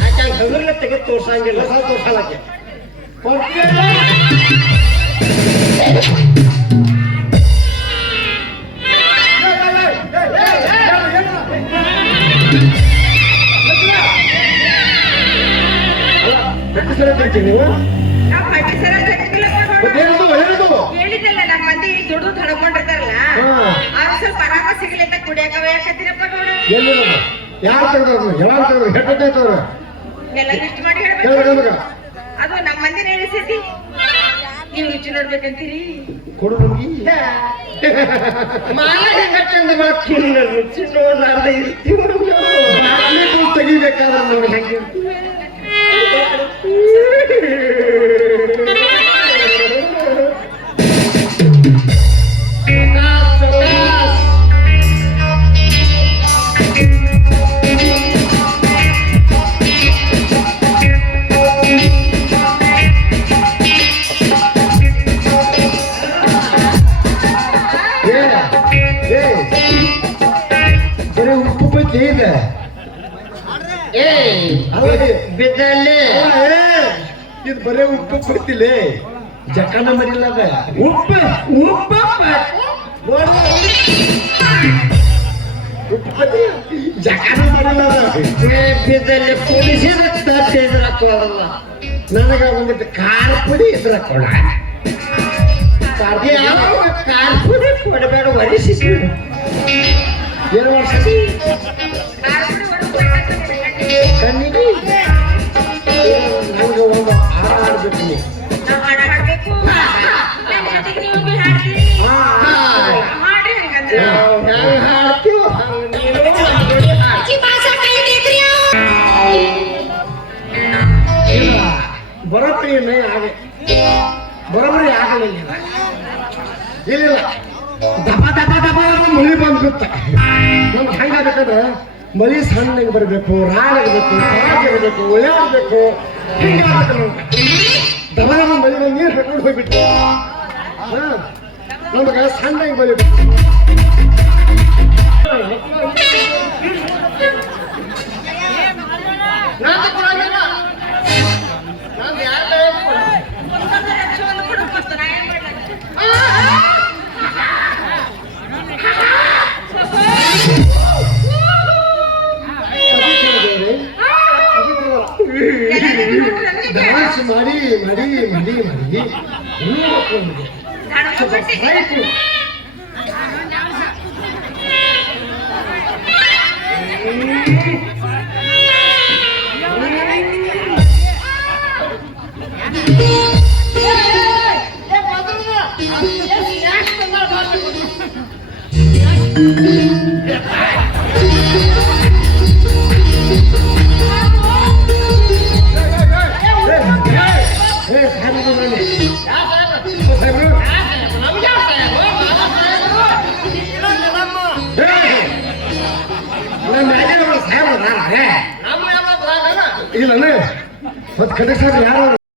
ಯಾಕೆ ಹಗರ್ಲೆ ತೆಗೆದು ತೋರ್ಸಂಗಿಲ್ಲ ತೋರ್ಸಲಕ್ಕೆ ನೀವು ಹೇಳಿದ್ದಲ್ಲ ನಮ್ಮ ಮಂದಿ ದುಡ್ಡು ತಡ್ಕೊಂಡಿರ್ತಾರಲ್ಲ ಅವ್ರು ಸ್ವಲ್ಪ ಆರಾಮ ಸಿಗ್ಲಿ ಅಂತ ಕುಡಿಯಾಕ ಯಾಕತ್ತೀರಪ್ಪ ನೋಡು ಎಲ್ಲ ಲಿಸ್ಟ್ ಮಾಡಿ ಹೇಳ್ಬೇಕು ಅದು ನಮ್ಮ ಮಂದಿನ ಹೇಳಿಸೈತಿ ನೀವು ರುಚಿ ನೋಡ್ಬೇಕಂತೀರಿ ಕೊಡು ಮಾಲ ಹೆಂಗಂದ ರುಚಿ ನೋಡ್ಲಾರ್ದೆ ಇರ್ತೀವಿ ತೆಗಿಬೇಕಾದ್ರೆ ನೋಡಿ ಹೆಂಗೆ ಬರೀ ಉಪ್ಪು ಬಜ್ಜಿ ಇದೆ ಬಿದ್ದಲ್ಲಿ ಇದು ಬರೀ ಉಪ್ಪು ಬಿಡ್ತಿಲ್ಲ ಜಕನ ಮರಿಲ್ಲದ ಉಪ್ಪು ಉಪ್ಪು ಜಕನ ಮರಿಲ್ಲದ ಬಿದ್ದಲ್ಲಿ ಪೊಲೀಸಿನ ತಟ್ಟೆ ಎದುರಾಕೋಲ್ಲ ನನಗ ಒಂದಿಟ್ಟು ಖಾರ ಪುಡಿ ಎದುರಾಕೋಣ ಖಾರ ಪುಡಿ ಕೊಡಬೇಡ ಒಡಿಸಿ ಏನು ಮಾಡ್ಸಿ ಕಣ್ಣಿಗೆ ನನಗೆ ಒಂದು ಹಾರ ಹಾಡ್ಬೇಕು ನೀವು ಬರೋಬ್ಬರಿ ಹಾಗೆ ಬರೋಬ್ಬರಿ ಆಗಲಿಲ್ಲ ಇಲ್ಲ ದಪ ದಪ ದಪ ಮಳಿ ಬಂದ್ಬಿಡುತ್ತೆ ನಮ್ಗೆ ಹೆಂಗಾಗಬೇಕಾದ್ರೆ ಮಳಿ ಸಣ್ಣಗೆ ಬರಬೇಕು ರಾಡಬೇಕು ಇರಬೇಕು ಒಳ್ಳೆಯಬೇಕು ಹಿಂಗಾಗಬೇಕು ದಪ ದಪ ಮಳಿ ಬಂದು ನೀರು ಹಾಕೊಂಡು ಹೋಗ್ಬಿಟ್ಟು ನಮ್ಗೆ ಸಣ್ಣಗೆ ಬರಬೇಕು ಡ್ಯಾನ್ಸ್ ಮಾಡಿ ಮಾಡಿ ಮಾಡಿ ಮಾಡಿ ಇಲ್ಲ ಮತ್ತೆ ಕಡೆ ಸರ್ ಯಾರು